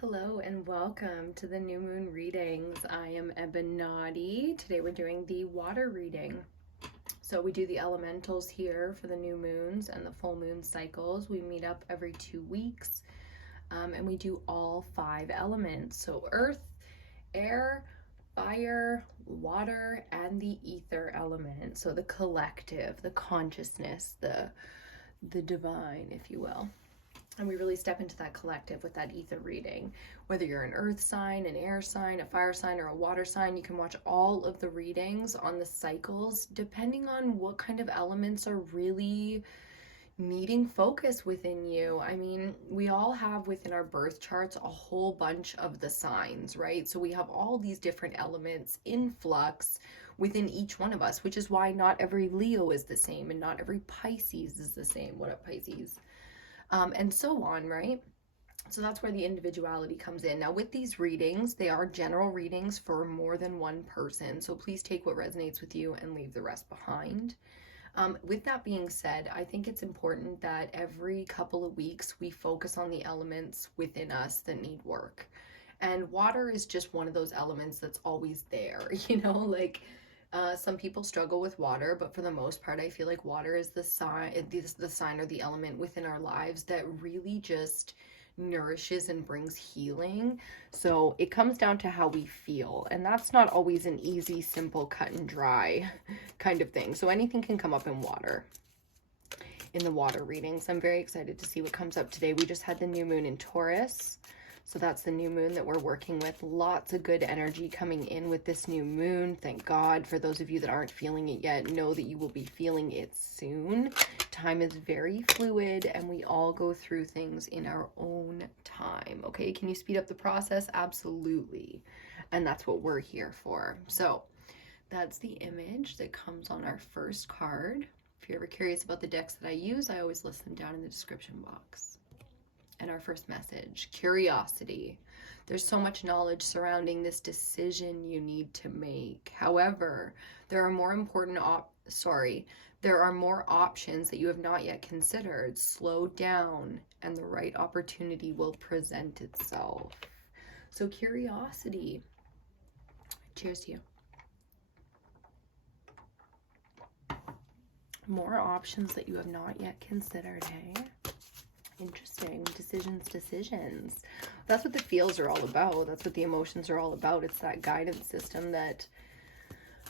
Hello and welcome to the new moon readings. I am Ebinotti. Today we're doing the water reading. So we do the elementals here for the new moons and the full moon cycles. We meet up every 2 weeks and we do all 5 elements. So earth, air, fire, water, and the ether element. So the collective, the consciousness, the divine, if you will. And we really step into that collective with that ether reading. Whether you're an earth sign, an air sign, a fire sign, or a water sign, you can watch all of the readings on the cycles depending on what kind of elements are really needing focus within you. I mean, we all have within our birth charts a whole bunch of the signs, right? So we have all these different elements in flux within each one of us, which is why not every Leo is the same and not every Pisces is the same. What up, Pisces? And so on, right? So that's where the individuality comes in. Now with these readings, they are general readings for more than one person. So please take what resonates with you and leave the rest behind. With that being said, I think it's important that every couple of weeks we focus on the elements within us that need work. And water is just one of those elements that's always there, like some people struggle with water, but for the most part, I feel like water is the sign or the element within our lives that really just nourishes and brings healing. So it comes down to how we feel, and that's not always an easy, simple, cut and dry kind of thing. So anything can come up in water. In the water readings, I'm very excited to see what comes up today. We just had the new moon in Taurus. So that's the new moon that we're working with. Lots of good energy coming in with this new moon. Thank God. For those of you that aren't feeling it yet, know that you will be feeling it soon. Time is very fluid and we all go through things in our own time. Okay, can you speed up the process? Absolutely. And that's what we're here for. So that's the image that comes on our first card. If you're ever curious about the decks that I use, I always list them down in the description box. And our first message, curiosity. There's so much knowledge surrounding this decision you need to make. However, there are more options that you have not yet considered. Slow down and the right opportunity will present itself. So curiosity. Cheers to you. More options that you have not yet considered, hey? Interesting. Decisions. That's what the feels are all about. That's what the emotions are all about. It's that guidance system that,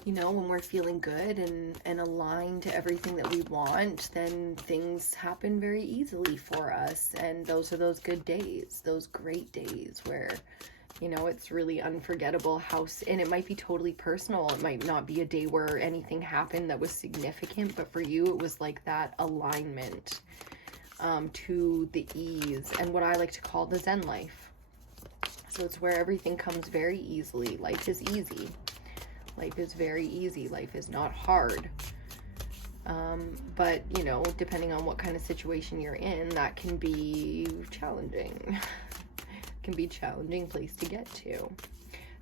when we're feeling good and aligned to everything that we want, then things happen very easily for us. And those are those good days, those great days where, it's really unforgettable and it might be totally personal. It might not be a day where anything happened that was significant, but for you, it was like that alignment to the ease and what I like to call the Zen life. So it's where everything comes very easily. Life is easy. Life is very easy. Life is not hard. But, depending on what kind of situation you're in, that can be challenging. Can be a challenging place to get to.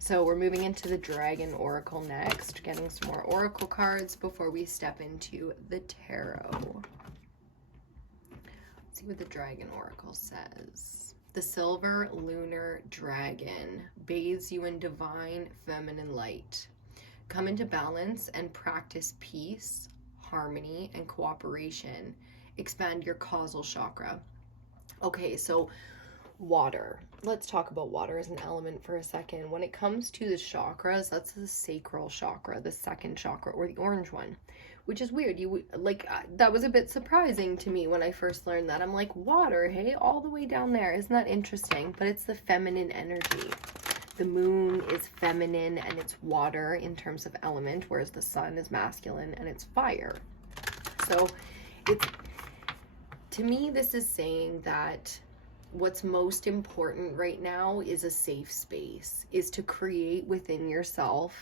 So we're moving into the Dragon Oracle next, getting some more Oracle cards before we step into the Tarot. See what the Dragon Oracle says. The silver lunar dragon bathes you in divine feminine light. Come into balance and practice peace, harmony, and cooperation. Expand your causal chakra. Okay, so water. Let's talk about water as an element for a second. When it comes to the chakras, that's the sacral chakra, the second chakra, or the orange one. Which is weird. That was a bit surprising to me when I first learned that. I'm like, water, hey, all the way down there. Isn't that interesting? But it's the feminine energy. The moon is feminine and it's water in terms of element, whereas the sun is masculine and it's fire. So to me, this is saying that what's most important right now is a safe space, is to create within yourself,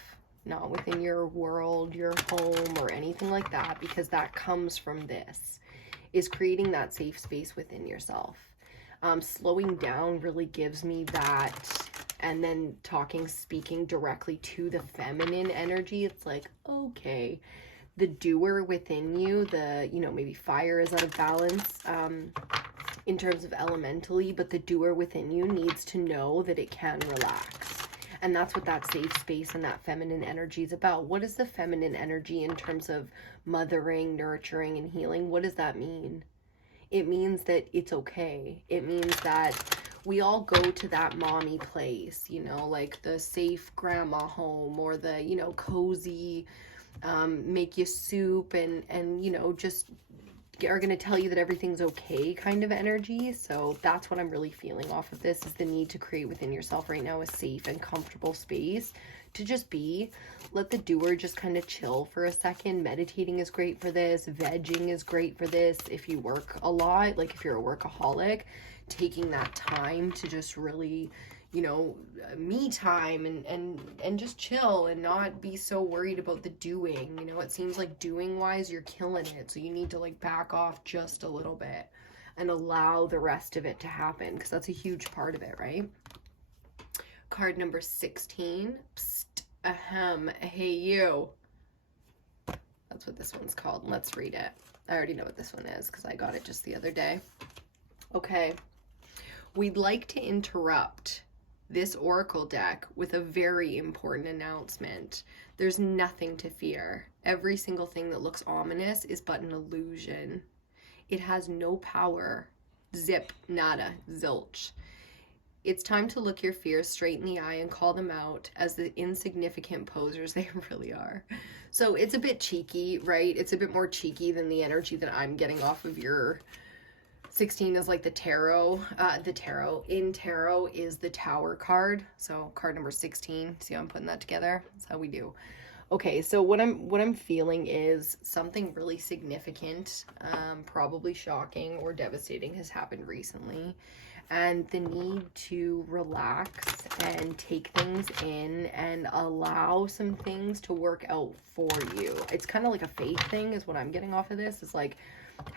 not within your world, your home, or anything like that, because that comes from this, is creating that safe space within yourself. Slowing down really gives me that, and then speaking directly to the feminine energy, it's like, okay, the doer within you, maybe fire is out of balance, in terms of elementally, but the doer within you needs to know that it can relax. And that's what that safe space and that feminine energy is about. What is the feminine energy in terms of mothering, nurturing, and healing? What does that mean? It means that it's okay. It means that we all go to that mommy place, you know, like the safe grandma home, or the, you know, cozy, make you soup and, you know, just are going to tell you that everything's okay kind of energy. So that's what I'm really feeling off of this, is the need to create within yourself right now a safe and comfortable space to just be. Let the doer just kind of chill for a second. Meditating is great for this. Vegging is great for this. If you work a lot, like if you're a workaholic, taking that time to just really, you know, me time and just chill and not be so worried about the doing. You know, it seems like doing wise you're killing it, so you need to like back off just a little bit and allow the rest of it to happen, because that's a huge part of it, right? Card number 16. Psst, ahem, hey you. That's what this one's called. Let's read it. I already know what this one is because I got it just the other day. Okay. We'd like to interrupt this oracle deck with a very important announcement. There's nothing to fear. Every single thing that looks ominous is but an illusion. It has no power. Zip, nada, zilch. It's time to look your fears straight in the eye and call them out as the insignificant posers they really are. So it's a bit cheeky, right? It's a bit more cheeky than the energy that I'm getting off of your 16 is like the tarot. In tarot is the Tower card. So card number 16. See how I'm putting that together? That's how we do. Okay, so what I'm feeling is something really significant, probably shocking or devastating, has happened recently. And the need to relax and take things in and allow some things to work out for you. It's kind of like a faith thing is what I'm getting off of this. It's like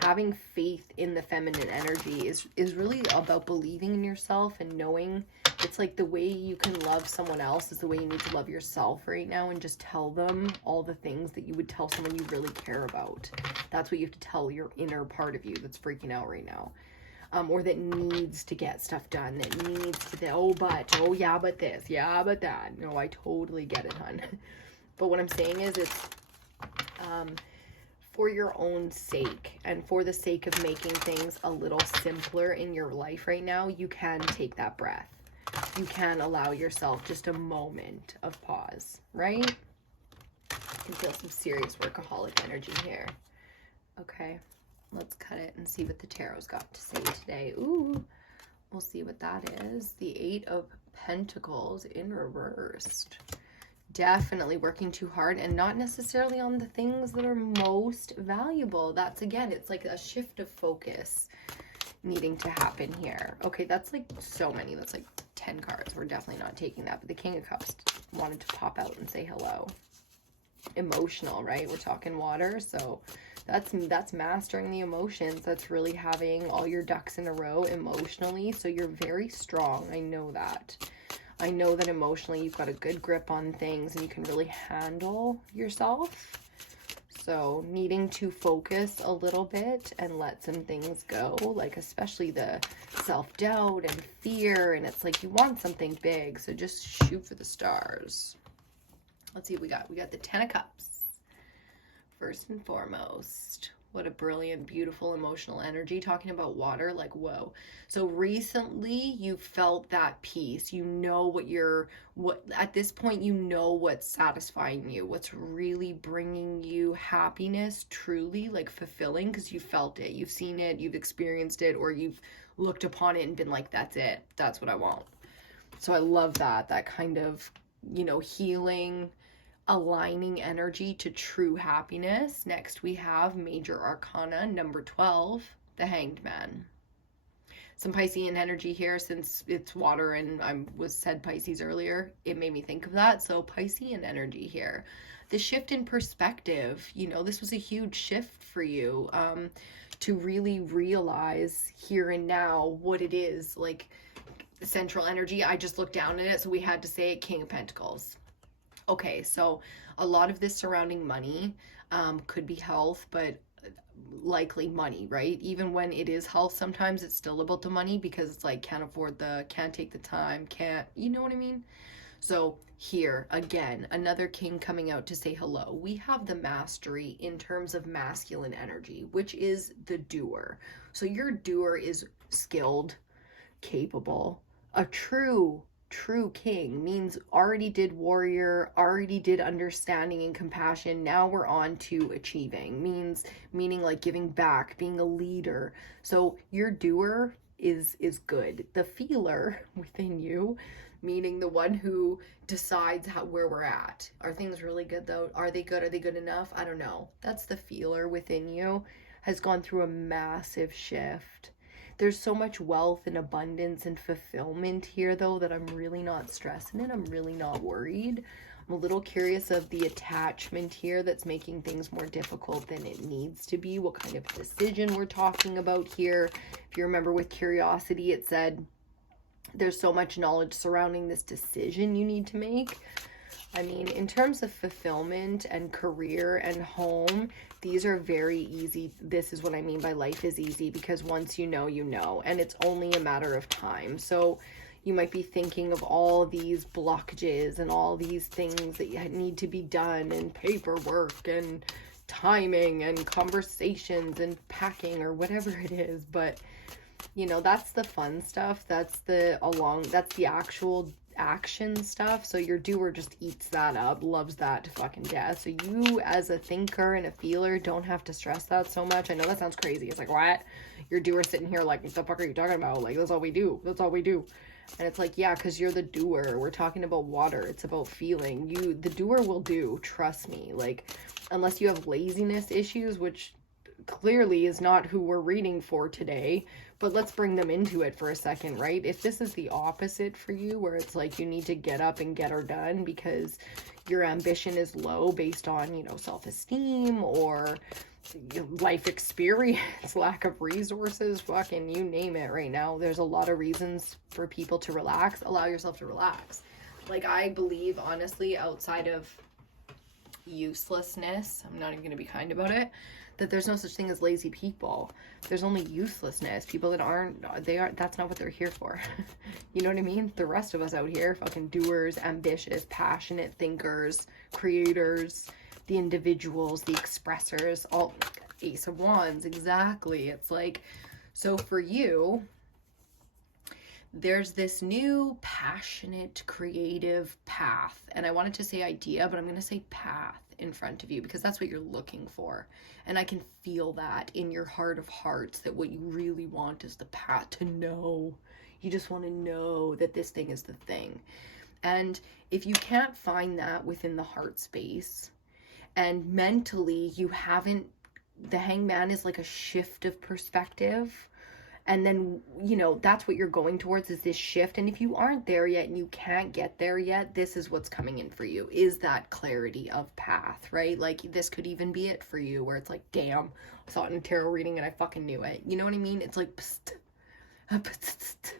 having faith in the feminine energy is really about believing in yourself and knowing. It's like the way you can love someone else is the way you need to love yourself right now, and just tell them all the things that you would tell someone you really care about. That's what you have to tell your inner part of you that's freaking out right now. Or that needs to get stuff done, that needs to, oh yeah, but this, yeah, but that. No, I totally get it, hun. But what I'm saying is it's for your own sake and for the sake of making things a little simpler in your life right now, you can take that breath. You can allow yourself just a moment of pause, right? You can feel some serious workaholic energy here. Okay. Let's cut it and see what the tarot's got to say today. Ooh, we'll see what that is. The 8 of Pentacles in reversed. Definitely working too hard and not necessarily on the things that are most valuable. That's, again, it's like a shift of focus needing to happen here. Okay, that's like so many. That's like 10 cards. We're definitely not taking that. But the King of Cups wanted to pop out and say hello. Emotional, right? We're talking water, so that's mastering the emotions. That's really having all your ducks in a row emotionally. So you're very strong. I know that. I know that emotionally you've got a good grip on things and you can really handle yourself. So needing to focus a little bit and let some things go, like especially the self-doubt and fear, and it's like you want something big, so just shoot for the stars. Let's see what we got. We got the 10 of Cups. First and foremost, what a brilliant, beautiful, emotional energy. Talking about water, like, whoa. So recently you felt that peace. You know what at this point, you know what's satisfying you, what's really bringing you happiness, truly, like fulfilling, because you felt it, you've seen it, you've experienced it, or you've looked upon it and been like, that's it, that's what I want. So I love that kind of, you know, healing, aligning energy to true happiness. Next we have Major Arcana number 12, the Hanged Man. Some Piscean energy here, since it's water and I said Pisces earlier, it made me think of that. So Piscean energy here. The shift in perspective, you know, this was a huge shift for you, to really realize here and now what it is, like central energy. I just looked down at it, so we had to say King of Pentacles. Okay, so a lot of this surrounding money, could be health, but likely money, right? Even when it is health, sometimes it's still about the money, because it's like, can't take the time, you know what I mean? So here, again, another king coming out to say hello. We have the mastery in terms of masculine energy, which is the doer. So your doer is skilled, capable. A true king means already did warrior, already did understanding and compassion. Now we're on to achieving. Meaning like giving back, being a leader. So your doer is good. The feeler within you, meaning the one who decides where we're at. Are things really good though? Are they good? Are they good enough? I don't know. That's the feeler within you, has gone through a massive shift. There's so much wealth and abundance and fulfillment here though that I'm really not stressing it. I'm really not worried. I'm a little curious of the attachment here that's making things more difficult than it needs to be. What kind of decision we're talking about here. If you remember with curiosity, it said there's so much knowledge surrounding this decision you need to make. I mean, in terms of fulfillment and career and home, these are very easy. This is what I mean by life is easy, because once you know, and it's only a matter of time. So you might be thinking of all these blockages and all these things that need to be done, and paperwork and timing and conversations and packing or whatever it is. But you know, that's the fun stuff. That's the actual action stuff. So your doer just eats that up, loves that to fucking death. So you as a thinker and a feeler don't have to stress that so much. I know that sounds crazy. It's like, what? Your doer sitting here like, what the fuck are you talking about? Like, that's all we do. And it's like, yeah, because you're the doer. We're talking about water. It's about feeling. The doer will do. Trust me. Like, unless you have laziness issues, which clearly is not who we're reading for today, but let's bring them into it for a second, right? If this is the opposite for you, where it's like you need to get up and get her done because your ambition is low based on, you know, self-esteem or life experience, lack of resources, fucking you name it right now. There's a lot of reasons for people to relax. Allow yourself to relax. Like, I believe, honestly, outside of uselessness, I'm not even going to be kind about it, that there's no such thing as lazy people. There's only uselessness. People that that's not what they're here for. You know what I mean? The rest of us out here, fucking doers, ambitious, passionate thinkers, creators, the individuals, the expressors, all Ace of Wands, exactly. It's like, so for you, there's this new passionate, creative path. And I wanted to say idea, but I'm going to say path in front of you, because that's what you're looking for. And I can feel that in your heart of hearts, that what you really want is the path to know. You just want to know that this thing is the thing. And if you can't find that within the heart space, and mentally you haven't, the hangman is like a shift of perspective. And then, you know, that's what you're going towards, is this shift. And if you aren't there yet and you can't get there yet, this is what's coming in for you, is that clarity of path, right? Like, this could even be it for you, where it's like, damn, I saw it in a tarot reading and I fucking knew it. You know what I mean? It's like, psst, psst.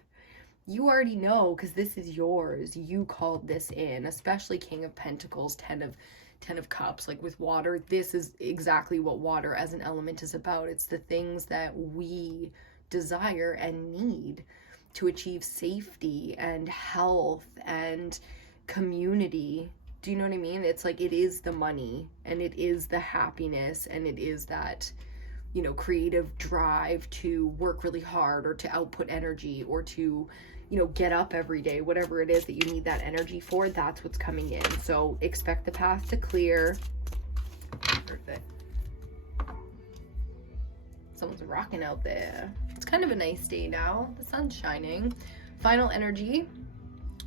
You already know, because this is yours. You called this in, especially King of Pentacles, Ten of Cups. Like with water, this is exactly what water as an element is about. It's the things that we desire and need to achieve safety and health and community. Do you know what I mean? It's like, it is the money, and it is the happiness, and it is that, you know, creative drive to work really hard, or to output energy, or to, you know, get up every day, whatever it is that you need that energy for. That's what's coming in. So expect the path to clear. Perfect. Someone's rocking out there. It's kind of a nice day now. The sun's shining. Final energy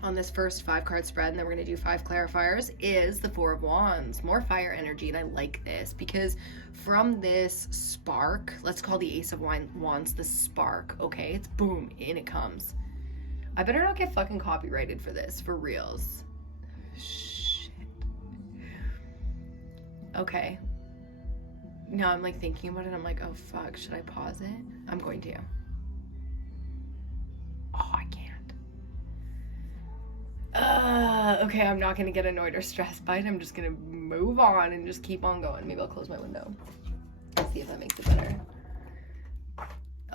on this first 5-card spread, and then we're going to do 5 clarifiers, is the 4 of Wands. More fire energy, and I like this, because from this spark, let's call the Ace of Wands the spark, okay? It's boom, in it comes. I better not get fucking copyrighted for this, for reals. Shit. Okay. Now I'm like thinking about it, I'm like, oh fuck, should I pause it? I'm going to. Oh, I can't. Okay, I'm not gonna get annoyed or stressed by it. I'm just gonna move on and just keep on going. Maybe I'll close my window. see if that makes it better.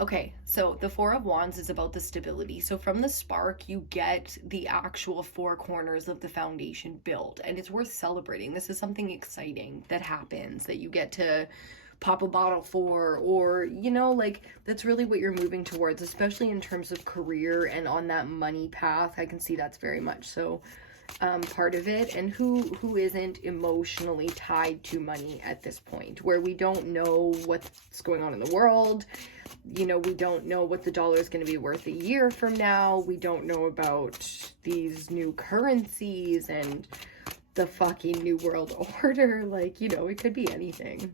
Okay, so the Four of Wands is about the stability. So from the spark, you get the actual four corners of the foundation built, and it's worth celebrating. This is something exciting that happens, that you get to pop a bottle for, or, you know, like, that's really what you're moving towards, especially in terms of career and on that money path. I can see that's very much so part of it. And who isn't emotionally tied to money at this point, where we don't know what's going on in the world. You know, we don't know what the dollar is going to be worth a year from now. We don't know about these new currencies and the fucking new world order. Like, you know, it could be anything.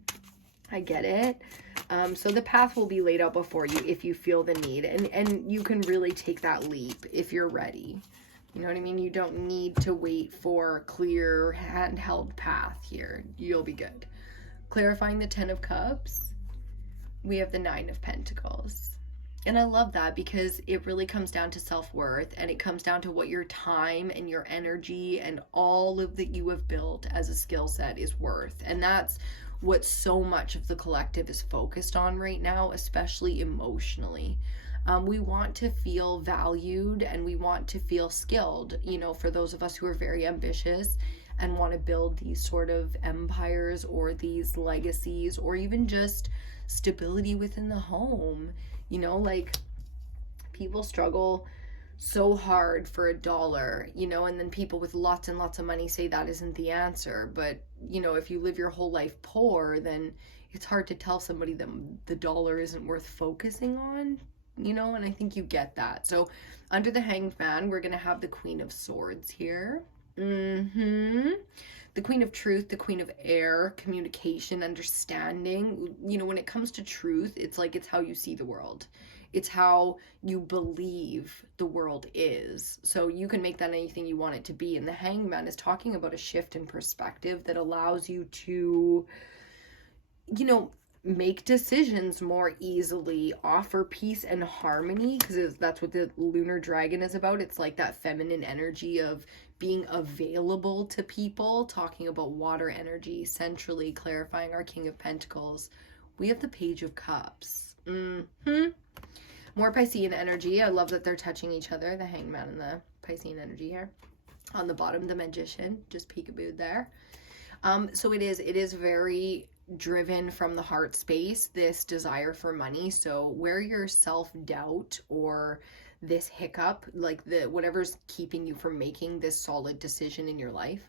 I get it. So the path will be laid out before you if you feel the need, and you can really take that leap if you're ready. You know what I mean? You don't need to wait for a clear handheld path here. You'll be good. Clarifying the 10 of Cups, we have the 9 of Pentacles. And I love that because it really comes down to self-worth, and it comes down to what your time and your energy and all of that you have built as a skill set is worth. And that's what so much of the collective is focused on right now, especially emotionally. We want to feel valued, and we want to feel skilled, you know, for those of us who are very ambitious and want to build these sort of empires or these legacies, or even just stability within the home. You know, like, people struggle so hard for a dollar, you know, and then people with lots and lots of money say that isn't the answer. But, you know, if you live your whole life poor, then it's hard to tell somebody that the dollar isn't worth focusing on, you know, and I think you get that. So under the Hanged Man, we're going to have the Queen of Swords here. The Queen of Truth, the Queen of Air, communication, understanding. You know, when it comes to truth, it's like, it's how you see the world. It's how you believe the world is. So you can make that anything you want it to be. And the Hanged Man is talking about a shift in perspective that allows you to, you know, make decisions more easily, offer peace and harmony, because that's what the lunar dragon is about. It's like that feminine energy of being available to people, talking about water energy, centrally clarifying our King of Pentacles. We have the Page of Cups. More Piscean energy. I love that they're touching each other, the Hanged Man and the Piscean energy here. On the bottom, the Magician, just peekaboo there. So it is very driven from the heart space, this desire for money. So where your self-doubt or this hiccup, like the whatever's keeping you from making this solid decision in your life,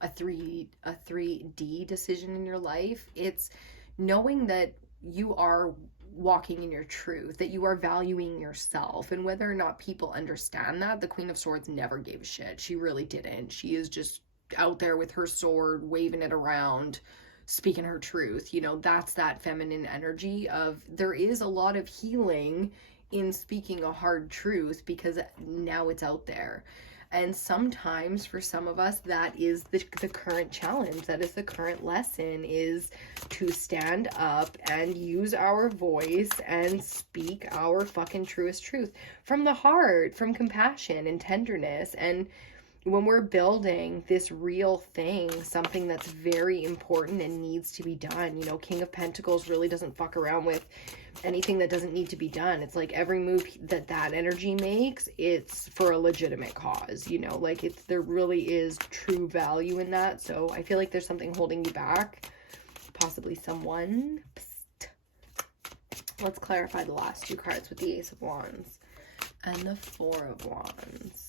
a 3D decision in your life, it's knowing that you are walking in your truth, that you are valuing yourself. And whether or not people understand that, the Queen of Swords never gave a shit. She really didn't. She is just out there with her sword, waving it around, speaking her truth. You know, that's that feminine energy of, there is a lot of healing in speaking a hard truth because now it's out there. And sometimes for some of us, that is the current challenge. That is the current lesson, is to stand up and use our voice and speak our fucking truest truth from the heart, from compassion and tenderness. And when we're building this real thing, something that's very important and needs to be done, you know, King of Pentacles really doesn't fuck around with anything that doesn't need to be done. It's like every move that energy makes, it's for a legitimate cause, you know, like there really is true value in that. So I feel like there's something holding you back, possibly someone. Psst. Let's clarify the last two cards with the Ace of Wands and the Four of Wands.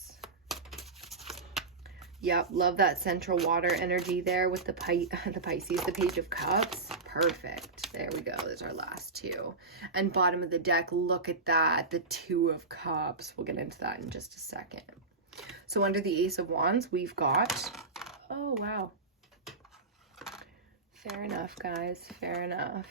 Yep, love that central water energy there with the Pisces, the Page of Cups. Perfect. There we go. There's our last two. And bottom of the deck, look at that, the Two of Cups. We'll get into that in just a second. So under the Ace of Wands, we've got, oh, wow. Fair enough, guys. Fair enough.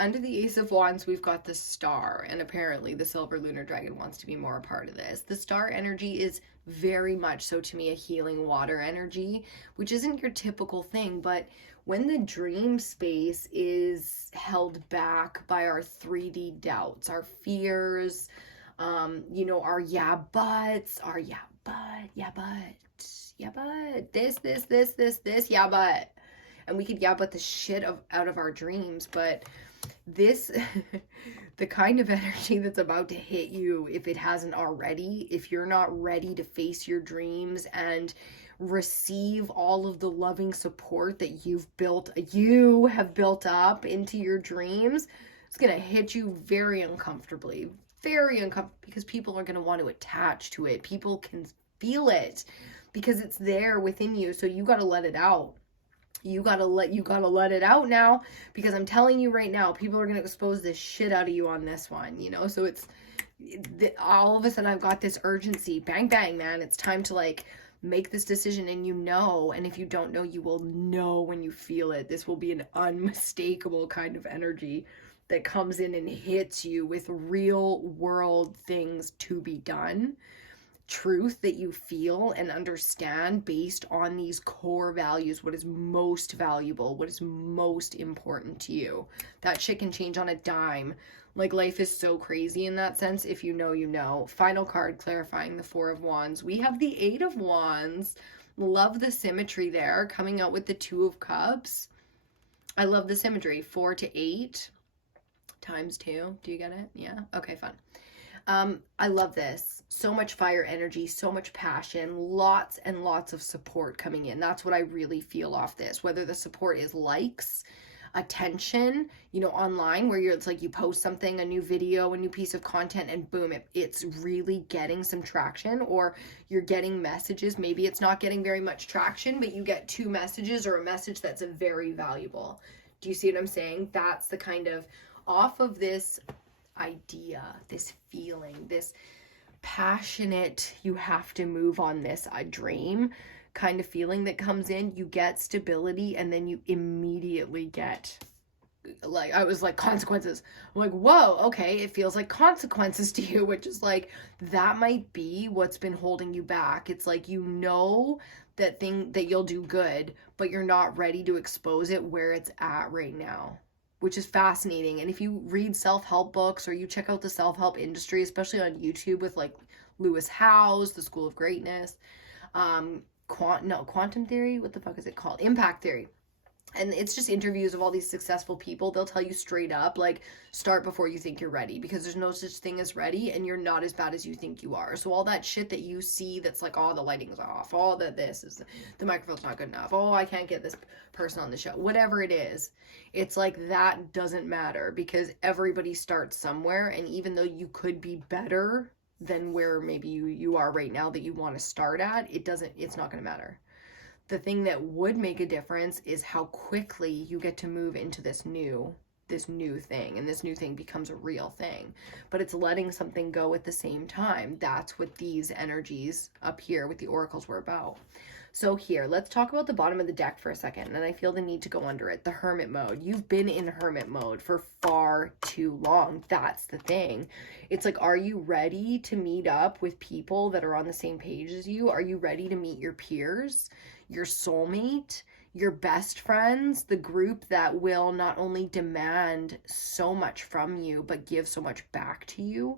Under the Ace of Wands, we've got the Star, and apparently the Silver Lunar Dragon wants to be more a part of this. The Star energy is very much so, to me, a healing water energy, which isn't your typical thing, but when the dream space is held back by our 3D doubts, our fears, you know, our yeah buts, our yeah but, this, yeah but, And we could yap at the shit out of our dreams, but this, the kind of energy that's about to hit you, if it hasn't already, if you're not ready to face your dreams and receive all of the loving support that you have built up into your dreams, it's going to hit you very uncomfortably, because people are going to want to attach to it. People can feel it because it's there within you. So you got to let it out. You gotta let it out now, because I'm telling you right now, people are gonna expose this shit out of you on this one, you know. So it's all of a sudden I've got this urgency, bang bang, man, it's time to like make this decision. And you know, and if you don't know, you will know when you feel it. This will be an unmistakable kind of energy that comes in and hits you with real world things to be done, truth that you feel and understand based on these core values, what is most valuable, what is most important to you. That shit can change on a dime. Like, life is so crazy in that sense. If you know, you know. Final card clarifying the Four of Wands. We have the Eight of Wands. Love the symmetry there, coming out with the Two of Cups. I love the symmetry. 4 to 8 times 2. Do you get it? Yeah. Okay, fun. I love this. So much fire energy, so much passion, lots and lots of support coming in. That's what I really feel off this. Whether the support is likes, attention, you know, online, where it's like you post something, a new video, a new piece of content, and boom, it's really getting some traction, or you're getting messages. Maybe it's not getting very much traction, but you get 2 messages or a message that's very valuable. Do you see what I'm saying? That's the kind of, off of this idea, this feeling, this passionate, you have to move on this dream kind of feeling that comes in. You get stability, and then you immediately get, like, I was like, consequences. I'm like, whoa, okay, it feels like consequences to you, which is like, that might be what's been holding you back. It's like, you know, that thing that you'll do good, but you're not ready to expose it where it's at right now, which is fascinating. And if you read self-help books, or you check out the self-help industry, especially on YouTube with like Lewis Howes, The School of Greatness, quantum theory, what the fuck is it called? Impact theory. And it's just interviews of all these successful people. They'll tell you straight up, like, start before you think you're ready, because there's no such thing as ready, and you're not as bad as you think you are. So all that shit that you see that's like, oh, the lighting's off, oh, the microphone's not good enough, oh, I can't get this person on the show, whatever it is, it's like, that doesn't matter, because everybody starts somewhere. And even though you could be better than where maybe you are right now that you want to start at, it's not going to matter. The thing that would make a difference is how quickly you get to move into this new thing, and this new thing becomes a real thing. But it's letting something go at the same time. That's what these energies up here with the oracles were about. So here, let's talk about the bottom of the deck for a second, and I feel the need to go under it. The hermit mode. You've been in hermit mode for far too long. That's the thing. It's like, are you ready to meet up with people that are on the same page as you? Are you ready to meet your peers, your soulmate, your best friends, the group that will not only demand so much from you, but give so much back to you?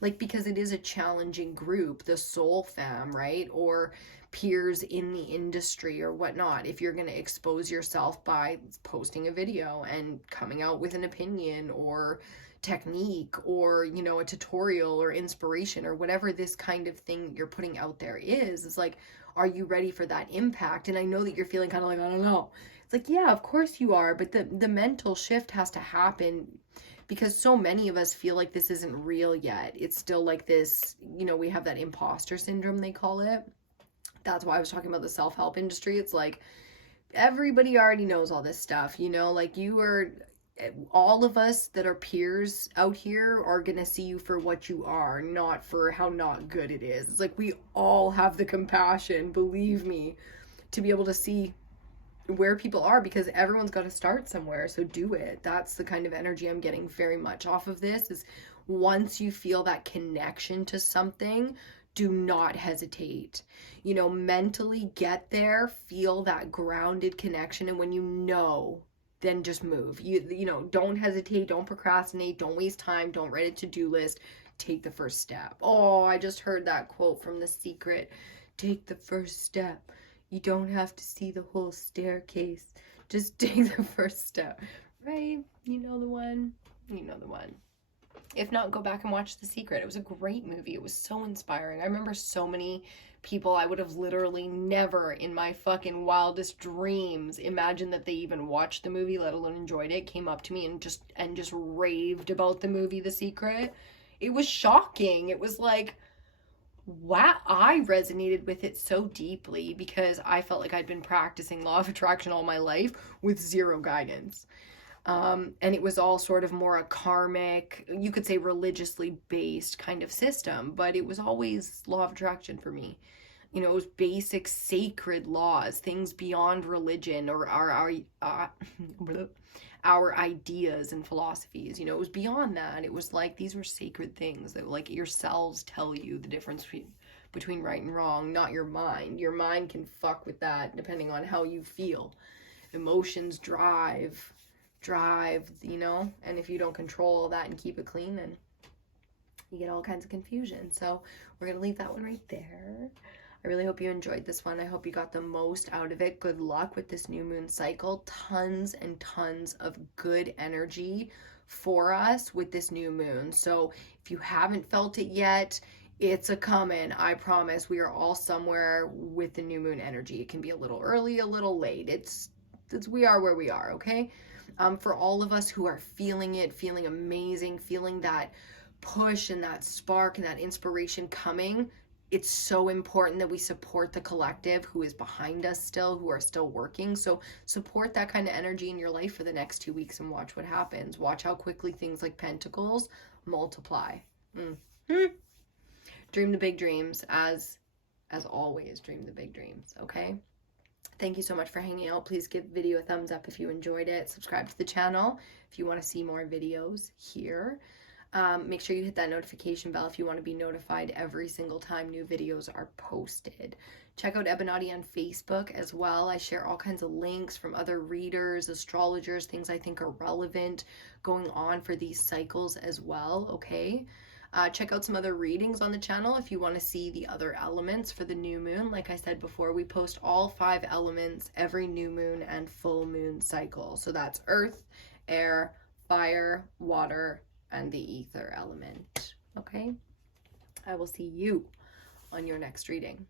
Like, because it is a challenging group, the soul fam, right? Or peers in the industry or whatnot. If you're going to expose yourself by posting a video and coming out with an opinion or technique, or, you know, a tutorial or inspiration, or whatever this kind of thing you're putting out there is, it's like, are you ready for that impact? And I know that you're feeling kind of like, I don't know. It's like, yeah, of course you are. But the mental shift has to happen, because so many of us feel like this isn't real yet. It's still like this, you know, we have that imposter syndrome, they call it. That's why I was talking about the self-help industry. It's like, everybody already knows all this stuff, you know, like, all of us that are peers out here are gonna see you for what you are, not for how not good it is. It's like, we all have the compassion, believe me, to be able to see where people are, because everyone's got to start somewhere. So do it. That's the kind of energy I'm getting very much off of this, is once you feel that connection to something, do not hesitate. You know, mentally get there, feel that grounded connection, and when you know, then just move. You know, don't hesitate, don't procrastinate, don't waste time, don't write a to-do list. Take the first step. Oh, I just heard that quote from The Secret. Take the first step. You don't have to see the whole staircase. Just take the first step, right? You know the one. You know the one. If not, go back and watch The Secret. It was a great movie. It was so inspiring. I remember so many people I would have literally never in my fucking wildest dreams imagined that they even watched the movie, let alone enjoyed it, came up to me and just raved about the movie The Secret. It was shocking. It was like, wow, I resonated with it so deeply because I felt like I'd been practicing law of attraction all my life with zero guidance. And it was all sort of more a karmic, you could say religiously based kind of system, but it was always law of attraction for me. You know, it was basic sacred laws, things beyond religion or our ideas and philosophies. You know, it was beyond that. It was like these were sacred things that like your cells tell you the difference between right and wrong, not your mind. Your mind can fuck with that depending on how you feel. Emotions drive, you know, and if you don't control that and keep it clean, then you get all kinds of confusion. So we're gonna leave that one right there. I really hope you enjoyed this one. I hope you got the most out of it. Good luck with this new moon cycle. Tons and tons of good energy for us with this new moon. So if you haven't felt it yet, it's a coming. I promise. We are all somewhere with the new moon energy. It can be a little early, a little late. It's we are where we are, okay? For all of us who are feeling it, feeling amazing, feeling that push and that spark and that inspiration coming, it's so important that we support the collective who is behind us still, who are still working. So support that kind of energy in your life for the next 2 weeks and watch what happens. Watch how quickly things like pentacles multiply. Dream the big dreams, as always. Dream the big dreams, okay? Thank you so much for hanging out. Please give the video a thumbs up if you enjoyed it. Subscribe to the channel if you want to see more videos here. Make sure you hit that notification bell if you want to be notified every single time new videos are posted. Check out Ebinotti on Facebook as well. I share all kinds of links from other readers, astrologers, things I think are relevant going on for these cycles as well, okay? Check out some other readings on the channel if you want to see the other elements for the new moon. Like I said before, we post all 5 elements every new moon and full moon cycle. So that's earth, air, fire, water, and the ether element. Okay? I will see you on your next reading.